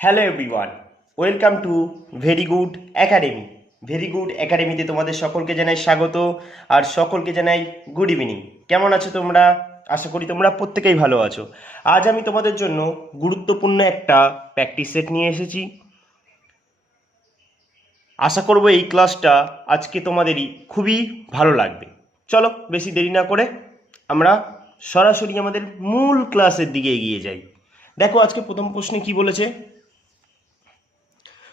Hello everyone, welcome to very good academy. Very good একাডেমিতে তোমাদের সকলকে জানাই স্বাগত আর সকলকে জানাই গুড ইভিনিং। কেমন আছো তোমরা? আশা করি তোমরা প্রত্যেকেই ভালো আছো। আজ আমি তোমাদের জন্য গুরুত্বপূর্ণ একটা প্র্যাকটিস সেট নিয়ে এসেছি। আশা করব এই ক্লাসটা আজকে তোমাদেরই খুবই ভালো লাগবে। চলো বেশি দেরি না করে আমরা সরাসরি আমাদের মূল ক্লাসের দিকে এগিয়ে যাই। দেখো আজকে প্রথম প্রশ্নে কি বলেছে।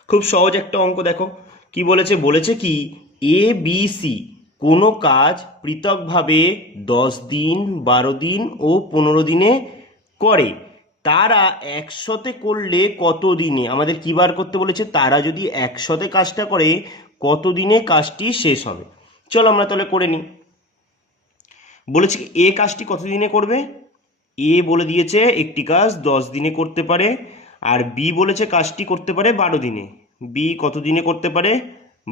খুব সহজ একটা অঙ্ক। দেখো কি বলেছে। বলেছে কি এ বি সি কোনো কাজ পৃথকভাবে 10 দিন, 12 দিন ও 15 দিনে করে। তারা একসাথে করলে কত দিনে, আমাদের কি বার করতে বলেছে, তারা যদি একসাথে কাজটা করে কত দিনে কাজটি শেষ হবে। চলো আমরা তাহলে করে নিই। বলেছে কি এ কাজটি কত দিনে করবে। এ বলে দিয়েছে একটি কাজ 10 দিনে করতে পারে, আর বি বলেছে কাজটি করতে পারে 12 দিনে। বি কত দিনে করতে পারে?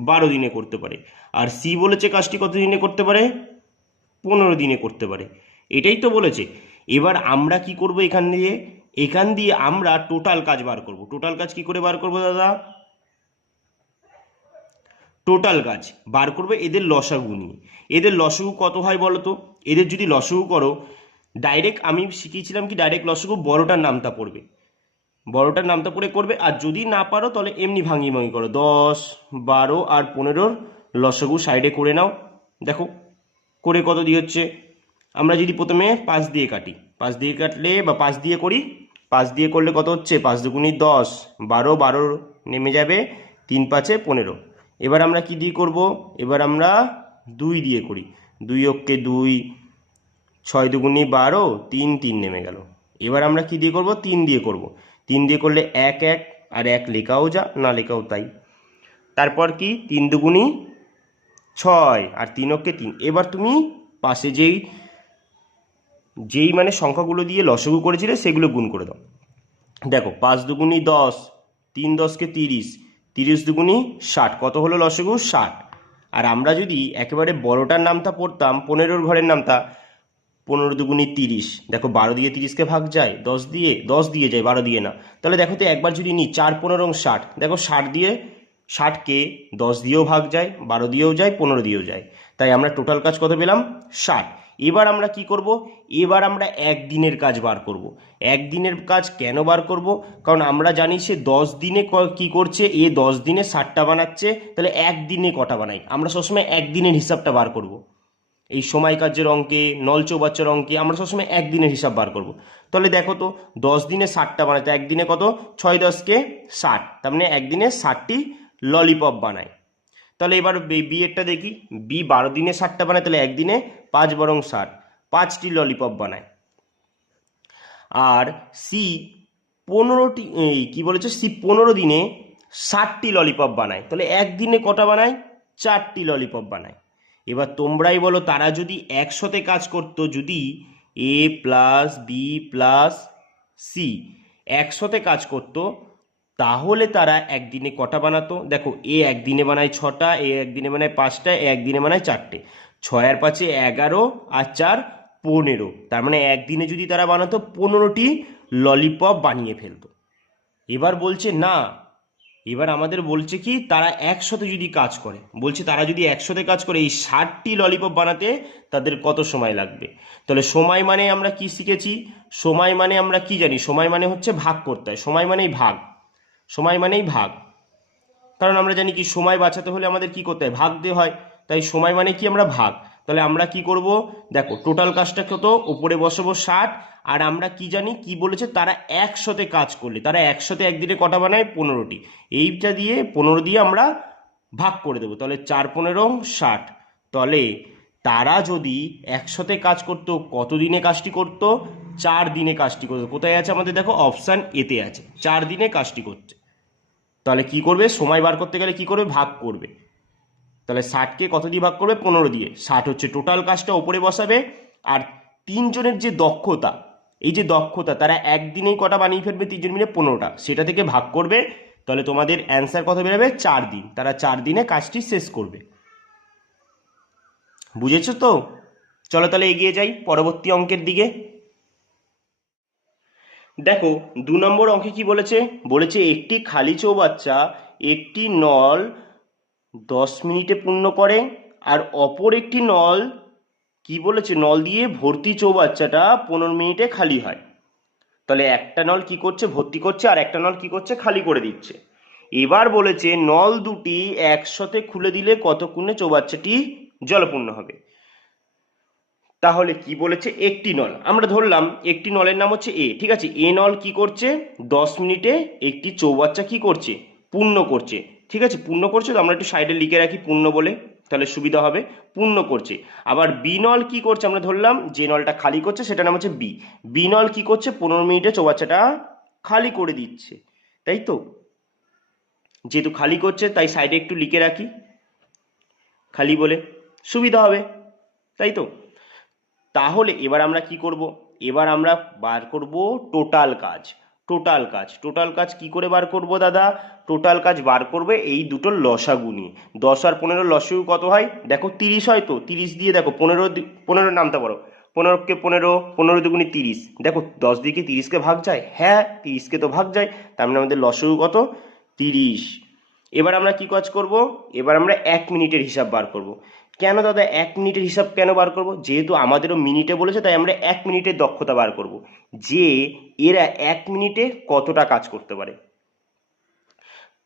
12 দিনে করতে পারে। আর সি বলেছে কাজটি কত দিনে করতে পারে? 15 দিনে করতে পারে। এটাই তো বলেছে। এবার আমরা কি করব, এখান দিয়ে আমরা টোটাল কাজ বার করব। টোটাল কাজ কি করে বার করব দাদা? টোটাল কাজ বার করবে এদের লসাগু নিয়ে। এদের লসাগু কত হয় বলো তো? এদের যদি লসাগু করো, ডাইরেক্ট আমি শিখিয়েছিলাম কি ডাইরেক্ট লসাগু বড়টার নামটা পড়বে, বড়টার নামটা পড়ে করবে। আর যদি না পারো তাহলে এমনি ভাঙিয়ে ভাঙিয়ে করো। 10, 12 আর 15 লসাগু সাইডে করে নাও। দেখো করে কত দিয়ে হচ্ছে। আমরা যদি প্রথমে 5 দিয়ে কাটি, 5 দিয়ে কাটলে বা 5 দিয়ে করি, 5 দিয়ে করলে কত হচ্ছে? 5 দুগুণি 10, 12, 12 নেমে যাবে, 3 5 15। এবার আমরা কি দিয়ে করব? এবার আমরা 2 দিয়ে করি। 2 অক্ষে 2, 6 দুগুণি 12, 3 3 নেমে গেল। এবার আমরা কি দিয়ে করব? 3 দিয়ে করব। 3 দিয়ে করলে 1 1, আর 1 লেখাও যা, না লেখাও তাই। তারপর কি 3 দুগুণি 6 আর 3 অক্ষে 3। এবার তুমি পাশে যেই যেই মানে সংখ্যাগুলো দিয়ে লসাগু করেছিলে সেগুলো গুণ করে দাও। দেখো 5 দুগুণি 10, 3 10কে 30, 30 দুগুণি 60। কত হলো লসাগু? 60। আর আমরা যদি একেবারে বড়টার নামটা পড়তাম, 15 ঘরের নামটা, 15 দুগুণি 30। দেখো 12 দিয়ে 30কে ভাগ যায়, 10 দিয়ে যায়, 12 দিয়ে না। তাহলে দেখো তো একবার যদি নিই 4 15 60, দেখো 60 দিয়ে 60কে 10 দিয়েও ভাগ যায়, 12 দিয়েও যায়, 15 দিয়েও যায়। তাই আমরা টোটাল কাজ কত পেলাম? 60। এবার আমরা কি করব? এবার আমরা একদিনের কাজ বার করব। একদিনের কাজ কেন বার করব? কারণ আমরা জানি সে 10 দিনে কি করছে, এ 10 দিনে 60টা বানাচ্ছে, তাহলে একদিনে কটা বানাই। আমরা সবসময় একদিনের হিসাবটা বার করব। এই সময় কার্যের অঙ্কে, নল চৌবাচ্চার অঙ্কে আমরা সবসময় একদিনের হিসাব বার করব। তাহলে দেখো তো 10 দিনে 60টা বানায়, তো একদিনে কত? 6 10কে 60, তার মানে একদিনে 60টি ললিপপ বানায়। তাহলে এবার বি এরটা দেখি। বি 12 দিনে 60টা বানায়, তাহলে একদিনে 5 বরং 60, 5টি ললিপপ বানায়। আর সি 15টি, কি বলেছে, সি 15 দিনে 60টি ললিপপ বানায়, তাহলে একদিনে কটা বানায়? 4টি ললিপপ বানায়। এবার তোমরাই বলো, তারা যদি একসাথে কাজ করতো, যদি এ প্লাস বি প্লাস সি একসাথে কাজ করতো, তাহলে তারা একদিনে কটা বানাতো? দেখো এ একদিনে বানায় 6টা, এ একদিনে বানায় 5টা, এ একদিনে বানায় 4টে। 6 আর 5 11 আর 4 15, তার মানে একদিনে যদি তারা বানাতো 15টি ললিপপ বানিয়ে ফেলতো। এবার বলছে না, এবার আমাদের বলছে কি তারা একসাথে যদি কাজ করে, বলছে তারা যদি একসাথে কাজ করে এই 60টি ললিপপ বানাতে তাদের কত সময় লাগবে। তাহলে সময় মানে আমরা কি শিখেছি? সময় মানে আমরা কি জানি? সময় মানে হচ্ছে ভাগ করতে হয়। সময় মানেই ভাগ, সময় মানেই ভাগ। কারণ আমরা জানি কি সময় বাঁচাতে হলে আমাদের কি করতে হয়? ভাগ দিতে হয়। তাই সময় মানে কি? আমরা ভাগ। তাহলে আমরা কি করব? দেখো টোটাল কাজটা কত, উপরে বসাবো 60। আর আমরা কি জানি, কি বলেছে, তারা একসাথে কাজ করলে, তারা একসাথে একদিনে কটা বানায়? 15টি। এইটা দিয়ে 15 দিয়ে আমরা ভাগ করে দেবো, তাহলে 4 15 60। তাহলে তারা যদি একসাথে কাজ করতো কত দিনে কাজটি করতো? 4 দিনে কাজটি করতো। কোথায় আছে আমাদের? দেখো অপশান এতে আছে, 4 দিনে কাজটি করছে। তাহলে কি করবে? সময় বার করতে গেলে কি করবে? ভাগ করবে। তাহলে 60কে কত দিয়ে ভাগ করবে? 15 দিয়ে। 60 হচ্ছে টোটাল কাজটা ওপরে বসাবে। আর তিনজনের যে দক্ষতা, এই যে দক্ষতা, তারা একদিনেই কটা বানিয়ে ফেলবে? তিনজন মিলে 15টা, সেটা থেকে ভাগ করবে। তাহলে তোমাদের অ্যান্সার কত বেরোবে? 4 দিন। তারা 4 দিনে কাজটি শেষ করবে। বুঝেছো তো? চলো তাহলে এগিয়ে যাই পরবর্তী অঙ্কের দিকে। দেখো 2 নম্বর অঙ্কে কি বলেছে, বলেছে একটি খালি চৌবাচ্চা একটি নল 10 মিনিটে পূর্ণ করে, আর অপর একটি নল কি বলেছে, নল দিয়ে ভর্তি চৌবাচ্চাটা 15 মিনিটে খালি হয়। তাহলে একটা নল কি করছে, ভর্তি করছে, আর একটা নল কি করছে, খালি করে দিচ্ছে। এবার বলেছে নল দুটি একসাথে খুলে দিলে কতক্ষণে চৌবাচ্চাটি জলপূর্ণ হবে। তাহলে কি বলেছে, একটি নল আমরা ধরলাম, একটি নলের নাম হচ্ছে এ, ঠিক আছে। এ নল কি করছে, 10 মিনিটে একটি চৌবাচ্চা কি করছে, পূর্ণ করছে, ঠিক আছে। পূর্ণ করছে, তো আমরা একটু সাইডে লিখে রাখি পূর্ণ বলে, তাহলে সুবিধা হবে, পূর্ণ করছে। আবার বি নল কি করছে, আমরা ধরলাম যে নলটা খালি করছে সেটা নাম হচ্ছে বি। বি নল কি করছে, 15 মিনিটে চৌবাচ্চাটা খালি করে দিচ্ছে, তাই তো। যেহেতু খালি করছে তাই সাইডে একটু লিখে রাখি খালি বলে, সুবিধা হবে, তাই তো। তাহলে এবার আমরা কি করব, এবার আমরা বার করব টোটাল কাজ। টোটাল কাজ কি করে বার করব দাদা, টোটাল কাজ বার করবে এই দুটোর লসাগু নিয়ে। 10 আর 15 লসাগু কত হয়, দেখো 30 হয়, তো 30 দিয়ে দেখো 15 নামতে পারো, 15কে 15 দুগুণে 30, দেখো 10 দিকে 30কে ভাগ যায়, হ্যাঁ 30কে তো ভাগ যায়, তার মানে আমাদের লসাগু কত, 30। এবার আমরা কি কাজ করব, এবার আমরা 1 মিনিটের হিসাব বার করব। কেন দাদা 1 মিনিটের হিসাব কেন বার করব, যেহেতু আমাদেরও মিনিটে বলেছে তাই আমরা 1 মিনিটের দক্ষতা বার করব, যে এরা 1 মিনিটে কতটা কাজ করতে পারে।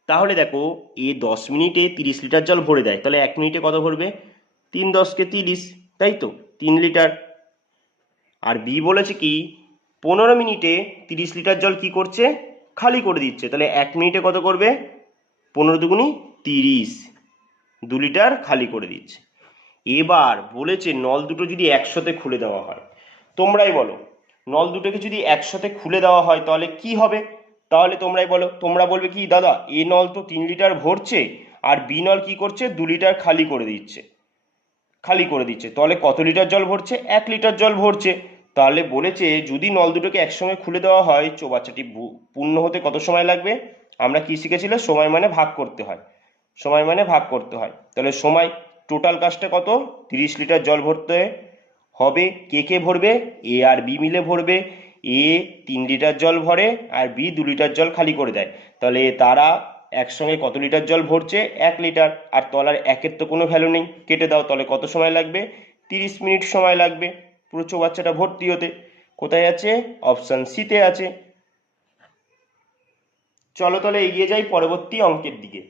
তাহলে দেখো এ 10 মিনিটে 30 লিটার জল ভরে দেয়, তাহলে 1 মিনিটে কত ভরবে, 3 10 কে 30, তাই তো 3 লিটার। আর বি বলেছে কি 15 মিনিটে 30 লিটার জল কি করছে, খালি করে দিচ্ছে, তাহলে 1 মিনিটে কত করবে, 15 দুগুণি 30, 2 লিটার খালি করে দিচ্ছে। এবার বলেছে নল দুটো যদি একসাথে খুলে দেওয়া হয়, তোমরাই বলো নল দুটোকে যদি একসাথে খুলে দেওয়া হয় তাহলে কি হবে। তাহলে তোমরাই বলো, তোমরা বলবে কি দাদা এ নল তো 3 লিটার ভরছে আর বি নল কি করছে 2 লিটার খালি করে দিচ্ছে, তাহলে কত লিটার জল ভরছে, 1 লিটার জল ভরছে। তাহলে বলেছে যদি নল দুটোকে একসঙ্গে খুলে দেওয়া হয় চৌবাচ্চাটি পূর্ণ হতে কত সময় লাগবে, আমরা কি শিখেছিলাম, সময় মানে ভাগ করতে হয়, তাহলে সময়, টোটাল কাজটা কত, 30 লিটার জল ভরতে হবে। কে কে ভরবে, এ আর বি মিলে ভরবে। এ 3 লিটার জল ভরে আর বি 2 লিটার জল খালি করে দেয়, তাহলে তারা একসঙ্গে কত লিটার জল ভরছে, 1 লিটার। আর তলার একের তো কোনো ভ্যালু নেই, কেটে দাও, তাহলে কত সময় লাগবে, 30 মিনিট সময় লাগবে পুরো চৌবাচ্চাটা ভর্তি হতে। কোথায় আছে, অপশান সিতে আছে। চলো তাহলে এগিয়ে যাই পরবর্তী অঙ্কের দিকে।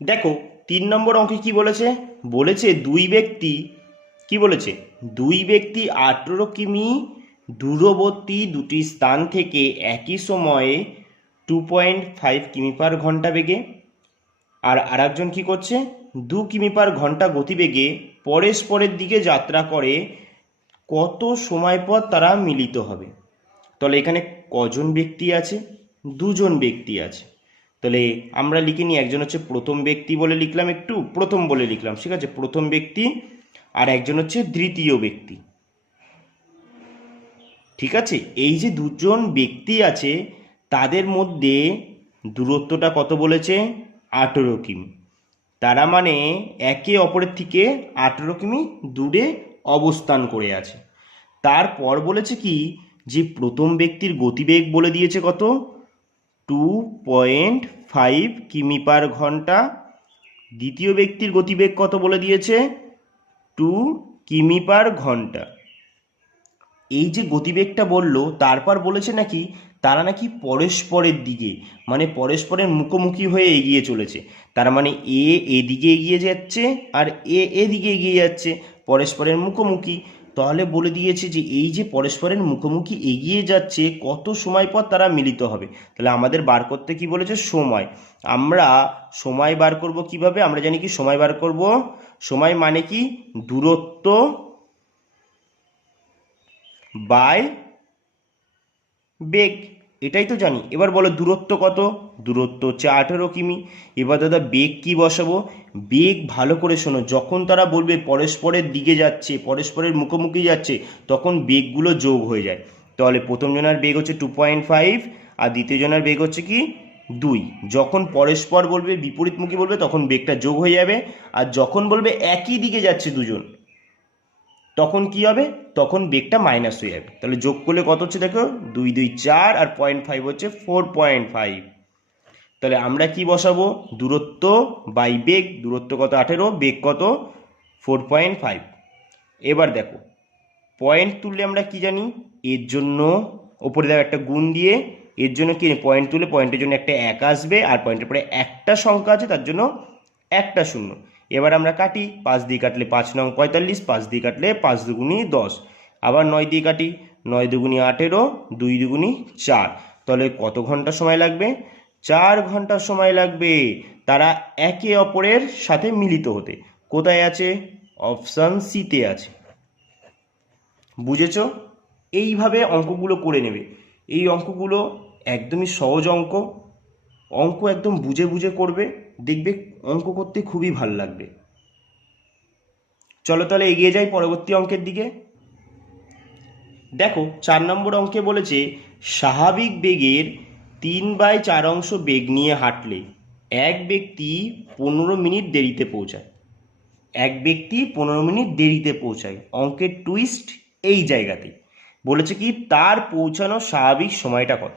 দেখো 3 নম্বর অঙ্কে কি বলেছে, বলেছে দুই ব্যক্তি 18 কিমি দূরবর্তী দুটি স্থান থেকে একই সময়ে 2.5 কিমি/ঘন্টা বেগে, আর আরেকজন কি করছে 2 কিমি/ঘন্টা গতিবেগে পরস্পরের দিকে যাত্রা করে, কত সময় পর তারা মিলিত হবে। তাহলে এখানে কজন ব্যক্তি আছে, দুজন ব্যক্তি আছে। তাহলে আমরা লিখে নিই, একজন হচ্ছে প্রথম ব্যক্তি বলে লিখলাম, প্রথম বলে লিখলাম, ঠিক আছে, প্রথম ব্যক্তি, আর একজন হচ্ছে দ্বিতীয় ব্যক্তি, ঠিক আছে। এই যে দুজন ব্যক্তি আছে তাদের মধ্যে দূরত্বটা কত বলেছে, 18 কিমি। তারা মানে একে অপরের থেকে 18 কিমি দূরে অবস্থান করে আছে। তারপর বলেছে কি, যে প্রথম ব্যক্তির গতিবেগ বলে দিয়েছে কত, 2.5 কিমি/ঘন্টা। দ্বিতীয় ব্যক্তির গতিবেগ কত বলে দিয়েছে, 2 কিমি/ঘন্টা। এই যে গতিবেগটা বললো, তারপর বলেছে নাকি তারা নাকি পরস্পরের দিকে মানে পরস্পরের মুখোমুখি হয়ে এগিয়ে চলেছে। তার মানে এদিকে এগিয়ে যাচ্ছে আর এদিকে এগিয়ে যাচ্ছে, পরস্পরের মুখোমুখি। তাহলে বলে দিয়েছে যে এই যে পরস্পরের মুখোমুখি এগিয়ে যাচ্ছে কত সময় পর তারা মিলিত হবে। তাহলে আমাদের বার করতে কি বলেছে, সময়। আমরা সময় বার করব কিভাবে, আমরা জানি কি সময় বার করব, সময় মানে কি দূরত্ব বাই বেগ, এটাই তো জানি। এবার বলো দূরত্ব কত, দূরত্ব হচ্ছে 18 কিমি। এবার দাদা বেগ কি বসাবো, বেগ ভালো করে শোনো, যখন তারা বলবে পরস্পরের দিকে যাচ্ছে, পরস্পরের মুখোমুখি যাচ্ছে, তখন বেগগুলো যোগ হয়ে যায়। তাহলে প্রথম জনের বেগ হচ্ছে 2.5 আর দ্বিতীয় জনের বেগ হচ্ছে কি 2। যখন পরস্পর বলবে, বিপরীতমুখী বলবে, তখন বেগটা যোগ হয়ে যাবে। আর যখন বলবে একই দিকে যাচ্ছে দুজন, তখন কি হবে, তখন বেগটা মাইনাস হয়ে যাবে। তাহলে যোগ করলে কত হচ্ছে দেখো, 2 2 4 আর 0.5 হচ্ছে 4.5। তাহলে আমরা কি বসাবো, দূরত্ব বাই বেগ, দূরত্ব কত 18, বেগ কত 4.5। এবার দেখো পয়েন্ট তুললে আমরা কি জানি, এর জন্য ওপরে দেখো একটা গুণ দিয়ে, এর জন্য কি পয়েন্ট তুলে পয়েন্টের জন্য একটা 1 আসবে, আর পয়েন্টের পরে একটা সংখ্যা আছে তার জন্য একটা শূন্য। এবার আমরা কাটি, 5 দিয়ে কাটলে 5 নং 45, 5 দিয়ে কাটলে 5 দুগুণি 10, আবার 9 দিয়ে কাটি, 9 দুগুণি 18, 2 দুগুণি 4। তাহলে কত ঘন্টা সময় লাগবে, 4 ঘন্টা সময় লাগবে তারা একে অপরের সাথে মিলিত হতে। কোথায় আছে, অপশান সিতে আছে। বুঝেছো? এইভাবে অঙ্কগুলো করে নেবে। এই অঙ্কগুলো একদমই সহজ অঙ্ক, অঙ্ক একদম বুঝে বুঝে করবে, দেখবে অঙ্ক করতে খুবই ভাল লাগবে। চলো তাহলে এগিয়ে যাই পরবর্তী অঙ্কের দিকে। দেখো 4 নম্বর অঙ্কে বলেছে স্বাভাবিক বেগের 3/4 বেগ নিয়ে হাঁটলে এক ব্যক্তি 15 মিনিট দেরিতে পৌঁছায়। এক ব্যক্তি 15 মিনিট দেরিতে পৌঁছায়। অঙ্কের টুইস্ট এই জায়গাতে বলেছে কি, তার পৌঁছানোর স্বাভাবিক সময়টা কত।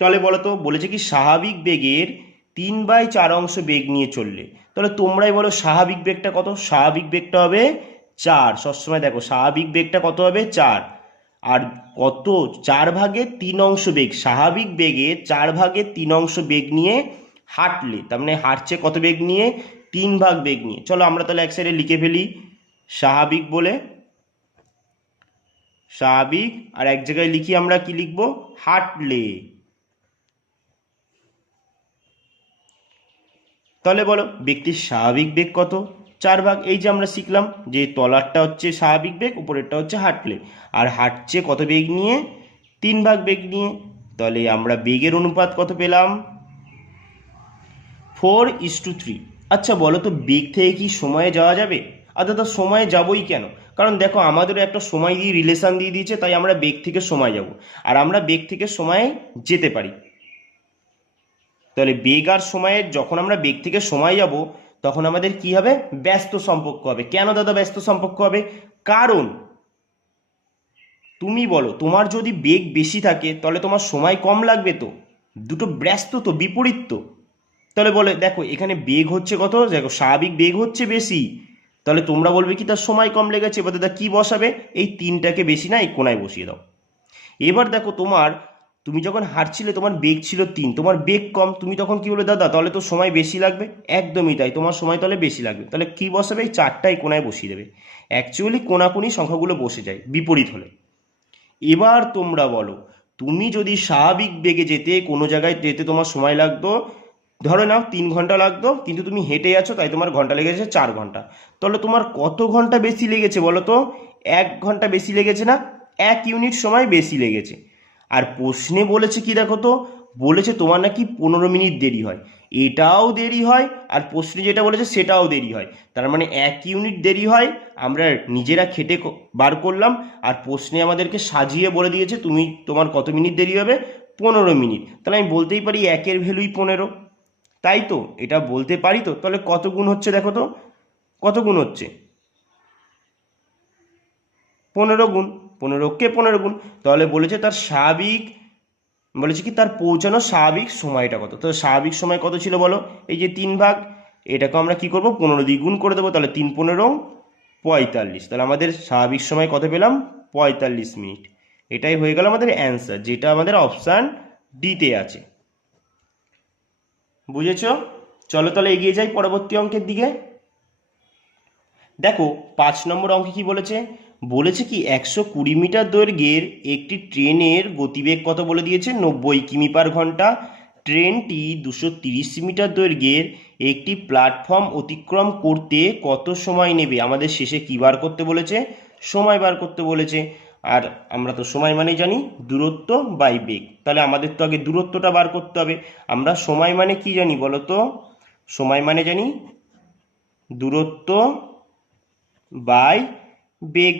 তাহলে বলো তো, বলেছে কি স্বাভাবিক বেগের 3/4 বেগ নিয়ে চললে, তাহলে তোমরাই বলো স্বাভাবিক বেগটা কত। স্বাভাবিক বেগটা হবে 4। সবসময় দেখো স্বাভাবিক বেগটা কত হবে, 4। আর কত, 4/3 বেগ। স্বাভাবিক বেগে 4/3 বেগ নিয়ে হাঁটলে, তার মানে হাঁটছে কত বেগ নিয়ে, 3 ভাগ বেগ নিয়ে। চলো আমরা তাহলে এক সাইডে লিখে ফেলি স্বাভাবিক বলে, স্বাভাবিক, আর এক জায়গায় লিখি আমরা কি লিখবো, হাঁটলে। তাহলে বলো ব্যক্তির স্বাভাবিক বেগ কত, 4 ভাগ। এই যে আমরা শিখলাম যে তলারটা হচ্ছে স্বাভাবিক বেগ, উপরেরটা হচ্ছে হাঁটলে, আর হাঁটছে কত বেগ নিয়ে, 3 ভাগ বেগ নিয়ে। তাহলে আমরা বেগের অনুপাত কত পেলাম, 4:3। আচ্ছা বলো তো, বেগ থেকে কি সময়ে যাওয়া যাবে? অর্থাৎ সময়ে যাবই কেন, কারণ দেখো আমাদেরও একটা সময় দিয়ে রিলেশন দিয়ে দিয়েছে, তাই আমরা বেগ থেকে সময় যাব, আর আমরা বেগ থেকে সময়ে যেতে পারি। তাহলে বেগ আর সময়ের, যখন আমরা বেগ থেকে সময় যাব তখন আমাদের কি হবে, ব্যস্ত সম্পর্ক হবে। কেন দাদা ব্যস্ত সম্পর্ক হবে, কারণ তুমি বলো তোমার যদি বেগ বেশি থাকে তাহলে তোমার সময় কম লাগবে, তো দুটো ব্যস্ত তো, বিপরীত তো। তাহলে বলে দেখো এখানে বেগ হচ্ছে কত, দেখো স্বাভাবিক বেগ হচ্ছে বেশি, তাহলে তোমরা বলবে কি তার সময় কম লেগেছে। এবার দাদা কি বসাবে, এই 3টাকে বেশি না এই কোনায় বসিয়ে দাও। এবার দেখো তুমি যখন হাঁটছিলে তোমার বেগ ছিল 3, তোমার বেগ কম, তুমি তখন কি বলে দাদা তাহলে তো সময় বেশি লাগবে। একদমই তাই, তোমার সময় তাহলে বেশি লাগবে। তাহলে কি বসাবে, এই 4টাই কোনায় বসিয়ে দেবে। অ্যাকচুয়ালি কোনাকুনি সংখ্যাগুলো বসে যায় বিপরীত হলে। এবার তোমরা বলো, তুমি যদি স্বাভাবিক বেগে যেতে, কোনো জায়গায় যেতে তোমার সময় লাগতো, ধরে নাও 3 ঘন্টা লাগতো, কিন্তু তুমি হেঁটে আছো তাই তোমার ঘন্টা লেগেছে 4 ঘন্টা, তাহলে তোমার কত ঘন্টা বেশি লেগেছে বলো তো, 1 ঘন্টা বেশি লেগেছে না, 1 ইউনিট সময় বেশি লেগেছে। আর প্রশ্নে বলেছে কি দেখো তো, বলেছে তোমার নাকি 15 মিনিট দেরি হয়। এটাও দেরি হয়, আর প্রশ্নে যেটা বলেছে সেটাও দেরি হয়। তার মানে 1 ইউনিট দেরি হয়, আমরা নিজেরা খেটে বার করলাম, আর প্রশ্নে আমাদেরকে সাজিয়ে বলে দিয়েছে তোমার কত মিনিট দেরি হবে, 15 মিনিট। তাহলে আমি বলতেই পারি 1-এর ভ্যালুই 15, তাই তো, এটা বলতে পারি তো। তাহলে কত গুণ হচ্ছে দেখো তো, কত গুণ হচ্ছে, 15 গুণ, 15কে 15 গুণ। তাহলে বলেছে তার স্বাভাবিক, বলেছে কি তার পৌঁছানোর স্বাভাবিক সময়টা কত। তো স্বাভাবিক সময় কত ছিল বলো, এই যে 3 ভাগ, এটাকে আমরা কি করব, 15 দিয়ে গুণ করে দেবো। তাহলে 3×15 45। তাহলে আমাদের স্বাভাবিক সময় কত পেলাম, 45 মিনিট। এটাই হয়ে গেল আমাদের অ্যান্সার, যেটা আমাদের অপশান ডিতে আছে। বুঝেছো? চলো তাহলে এগিয়ে যাই পরবর্তী অঙ্কের দিকে। দেখো 5 নম্বর অঙ্কে কি বলেছে, বলেছে কি 120 মিটার দৈর্ঘ্যের একটি ট্রেনের গতিবেগ কত বলে দিয়েছে, 90 কিমি/ঘন্টা। ট্রেনটি 230 মিটার দৈর্ঘ্যের একটি প্ল্যাটফর্ম অতিক্রম করতে কত সময় নেবে। আমাদের শেষে কি বার করতে বলেছে, সময় বার করতে বলেছে। আর আমরা তো সময় মানে জানি দূরত্ব বাই বেগ, তাহলে আমাদের তো আগে দূরত্বটা বার করতে হবে। আমরা সময় মানে কি জানি বলো তো, সময় মানে জানি দূরত্ব বাই বেগ।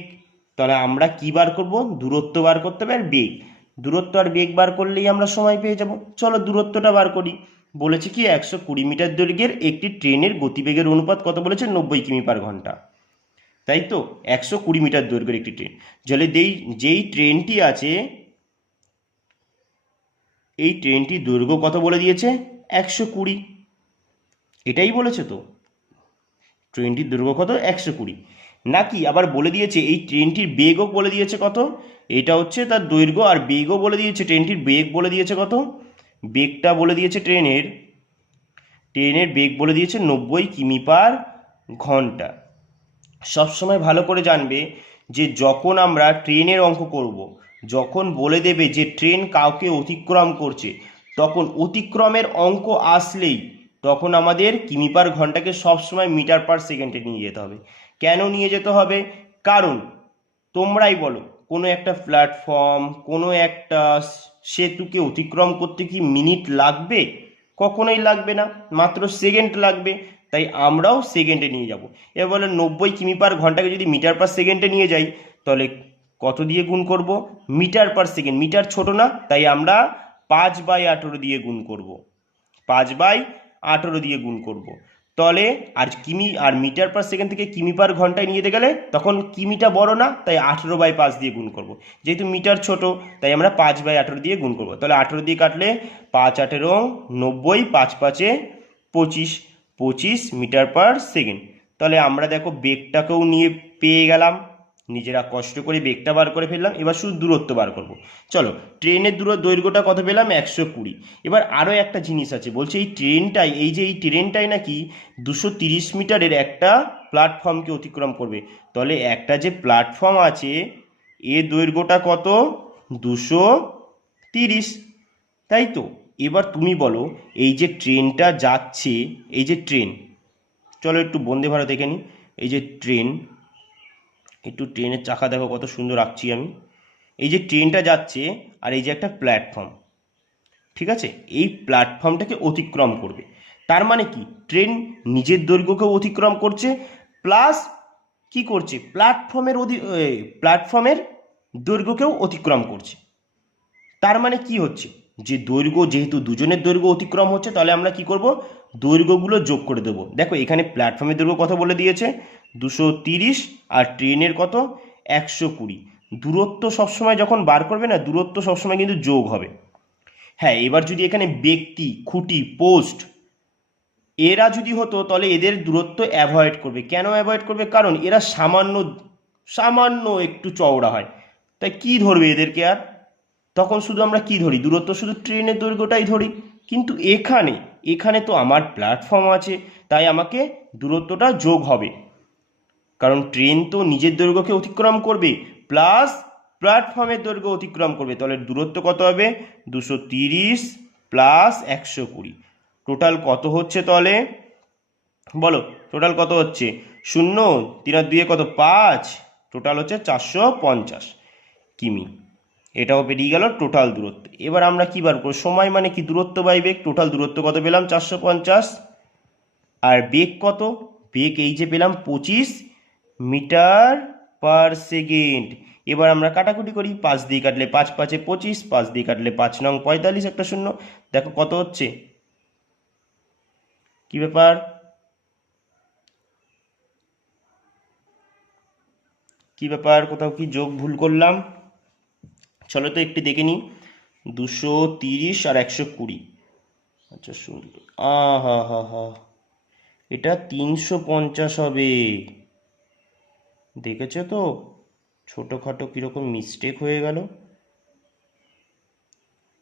তাহলে আমরা কি বার করব, দূরত্ব বার করতে হবে আর বেগ। দূরত্ব আর বেগ বার করলেই আমরা সময় পেয়ে যাব। চলো দূরত্বটা বার করি। বলেছে কি 120 মিটার দৈর্ঘ্যের একটি ট্রেনের গতিবেগের অনুপাত কত বলেছে, 90 কিমি/ঘন্টা। তাই তো 120 মিটার দৈর্ঘ্যের একটি ট্রেন। জলে যেই ট্রেনটি আছে এই ট্রেনটির দৈর্ঘ্য কত বলে দিয়েছে? 120। এটাই বলেছে তো, ট্রেনটির দৈর্ঘ্য কত? 120। নাকি আবার বলে দিয়েছে এই ট্রেনটির বেগও বলে দিয়েছে কত? এটা হচ্ছে তার দৈর্ঘ্য, আর বেগও বলে দিয়েছে, ট্রেনটির বেগ বলে দিয়েছে কত? বেগটা বলে দিয়েছে ট্রেনের বেগ বলে দিয়েছে 90 কিমি পার ঘন্টা। সবসময় ভালো করে জানবে যে যখন আমরা ট্রেনের অঙ্ক করব, যখন বলে দেবে যে ট্রেন কাউকে অতিক্রম করছে, তখন অতিক্রমের অঙ্ক আসলেই তখন আমাদের কিমি পার ঘন্টাকে সবসময় মিটার পার সেকেন্ডে নিয়ে যেতে হবে। কেন নিয়ে যেতে হবে? কারণ তোমরাই বলো, কোনো একটা প্ল্যাটফর্ম, কোনো একটা সেতুকে অতিক্রম করতে কি মিনিট লাগবে? কখনোই লাগবে না, মাত্র সেকেন্ড লাগবে। তাই আমরাও সেকেন্ডে নিয়ে যাব। এবার বলে 90 কিমি পার ঘন্টাকে যদি মিটার পার সেকেন্ডে নিয়ে যাই, তাহলে কত দিয়ে গুণ করব? মিটার পার সেকেন্ড, মিটার ছোট না, তাই আমরা 5/18 দিয়ে গুণ করব। 5/18 দিয়ে গুণ করব। তাহলে আর কিমি আর মিটার পার সেকেন্ড থেকে কিমি পার ঘন্টায় নিয়ে যেতে গেলে তখন কিমিটা বড় না, তাই 18/5 দিয়ে গুণ করব। যেহেতু মিটার ছোট, তাই আমরা 5/18 দিয়ে গুণ করব। তাহলে 18 দিয়ে কাটলে 5×18 90, 5×5 25, 25 মিটার পার সেকেন্ড। তাহলে আমরা দেখো বেগটাকেও নিয়ে পেয়ে গেলাম, নিজেরা কষ্ট করে বেগটা বার করে ফেললাম। এবার শুধু দূরত্ব বার করব। চলো, ট্রেনের দৈর্ঘ্যটা কত পেলাম? 120। এবার আরও একটা জিনিস আছে, বলছে এই ট্রেনটাই নাকি 230 মিটারের একটা প্ল্যাটফর্মকে অতিক্রম করবে। তাহলে একটা যে প্ল্যাটফর্ম আছে এর দৈর্ঘ্যটা কত? 230, তাই তো। এবার তুমি বলো, এই যে ট্রেনটা যাচ্ছে, এই যে ট্রেন, চলো একটু বন্দে ভারত দেখে নিই। এই যে ট্রেন, একটু ট্রেনের চাকা দেখো কত সুন্দর আঁকছি আমি। এই যে ট্রেনটা যাচ্ছে আর এই যে একটা প্ল্যাটফর্ম, ঠিক আছে, এই প্ল্যাটফর্মটাকে অতিক্রম করবে। তার মানে কি, ট্রেন নিজের দৈর্ঘ্যকেও অতিক্রম করছে, প্লাস কি করছে, প্ল্যাটফর্মের দৈর্ঘ্যকেও অতিক্রম করছে। তার মানে কি হচ্ছে, যে দৈর্ঘ্য, যেহেতু দুজনের দৈর্ঘ্য অতিক্রম হচ্ছে, তাহলে আমরা কি করব, দৈর্ঘ্যগুলো যোগ করে দেবো। দেখো এখানে প্ল্যাটফর্মের দৈর্ঘ্য কত বলে দিয়েছে? 230, আর ট্রেনের কত? 120। দূরত্ব সবসময় যখন বার করবে না, দূরত্ব সবসময় কিন্তু যোগ হবে। হ্যাঁ, এবার যদি এখানে ব্যক্তি, খুঁটি, পোস্ট এরা যদি হতো, তাহলে এদের দূরত্ব অ্যাভয়েড করবে। কেন অ্যাভয়েড করবে? কারণ এরা সামান্য সামান্য একটু চওড়া হয়, তাই কি ধরবে এদেরকে আর? তখন শুধু আমরা কি ধরি, দূরত্ব শুধু ট্রেনের দৈর্ঘ্যটাই ধরি। কিন্তু এখানে তো আমার প্ল্যাটফর্ম আছে, তাই আমাকে দূরত্বটা যোগ হবে। কারণ ট্রেন তো নিজের দৈর্ঘ্যকে অতিক্রম করবে, প্লাস প্ল্যাটফর্মের দৈর্ঘ্য অতিক্রম করবে। তাহলে দূরত্ব কত হবে? 230 প্লাস 120। টোটাল কত হচ্ছে তাহলে? বলো, টোটাল কত হচ্ছে? 0, 3 আর 2 কত? 5। টোটাল হচ্ছে 450 কিমি। এটাও বেরিয়ে গেল টোটাল দূরত্ব। এবার আমরা কি বার করব? সময় মানে কি, দূরত্ব বাই বেগ। টোটাল দূরত্ব কত পেলাম? 450। আর বেগ কত? বেগ এই যে পেলাম 25 মিটার পার সেকেন্ড। এবার আমরা কাটাকুটি করি, 5 দিয়ে কাটলে 5×5 25, 5 দিয়ে কাটলে 5×9 45, একটা শূন্য। দেখো কত হচ্ছে, কি ব্যাপার, কোথাও কি যোগ ভুল করলাম? চলো তো একটু দেখে নিই। 230 আর 120, আচ্ছা শুনল, হা হা হা, এটা 350 হবে। দেখেছো তো, ছোটোখাটো কীরকম মিস্টেক হয়ে গেল।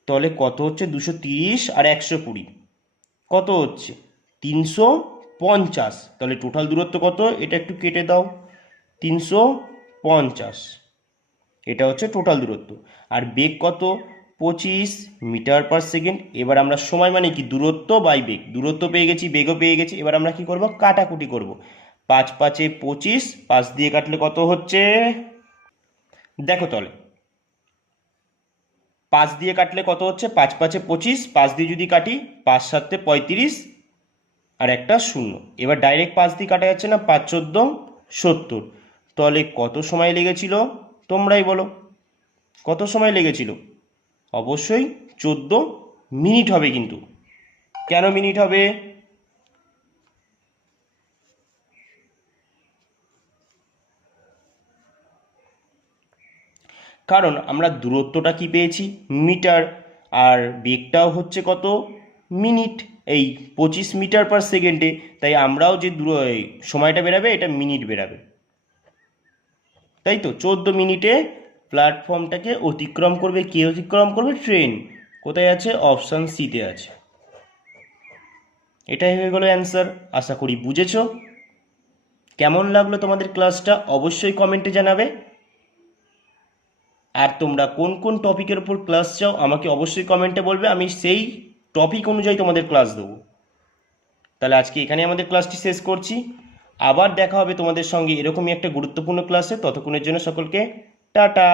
তাহলে কত হচ্ছে? 230 আর 120 কত হচ্ছে? 350। তাহলে টোটাল দূরত্ব কত? এটা একটু কেটে দাও, 350। এটা হচ্ছে টোটাল দূরত্ব। আর বেগ কত? 25 মিটার পার সেকেন্ড। এবার আমরা সময় মানে কি, দূরত্ব বাই বেগ। দূরত্ব পেয়ে গেছি, বেগও পেয়ে গেছি। এবার আমরা কি করব? কাটাকুটি করব। 5×5 25, 5 দিয়ে কাটলে কত হচ্ছে? দেখো তাহলে 5 দিয়ে কাটলে কত হচ্ছে? 5×5 25, 5 দিয়ে যদি কাটি 5×7 35, আর একটা শূন্য। এবার ডাইরেক্ট 5 দিয়ে কাটা যাচ্ছে না, 5×14 70। তাহলে কত সময় লেগেছিল তোমরাই বলো, কত সময় লেগেছিল? অবশ্যই 14 মিনিট হবে। কিন্তু কেন মিনিট হবে? কারণ আমরা দূরত্বটা কি পেয়েছি মিটার, আর বেগটাও হচ্ছে কত মিনিট, এই 25 মিটার/সেকেন্ডে। তাই আমরাও যে এই সময়টা বেরাবে এটা মিনিট বেরাবে, তাই তো 14 মিনিটে প্ল্যাটফর্মটাকে অতিক্রম করবে। কে অতিক্রম করবে? ট্রেন। কোথায় আছে? অপশান সিতে আছে। এটাই হয়ে গেল অ্যান্সার। আশা করি বুঝেছো। কেমন লাগলো তোমাদের ক্লাসটা অবশ্যই কমেন্টে জানাবে। আর তোমরা কোন কোন টপিকের উপর ক্লাস চাও আমাকে অবশ্যই কমেন্টে বলবে, আমি সেই টপিক অনুযায়ী তোমাদের ক্লাস দেবো। তাহলে আজকে এখানে আমাদের ক্লাসটি শেষ করছি। আবার দেখা হবে তোমাদের সঙ্গে এরকমই একটা গুরুত্বপূর্ণ ক্লাসে। ততক্ষণের জন্য সকলকে টাটা।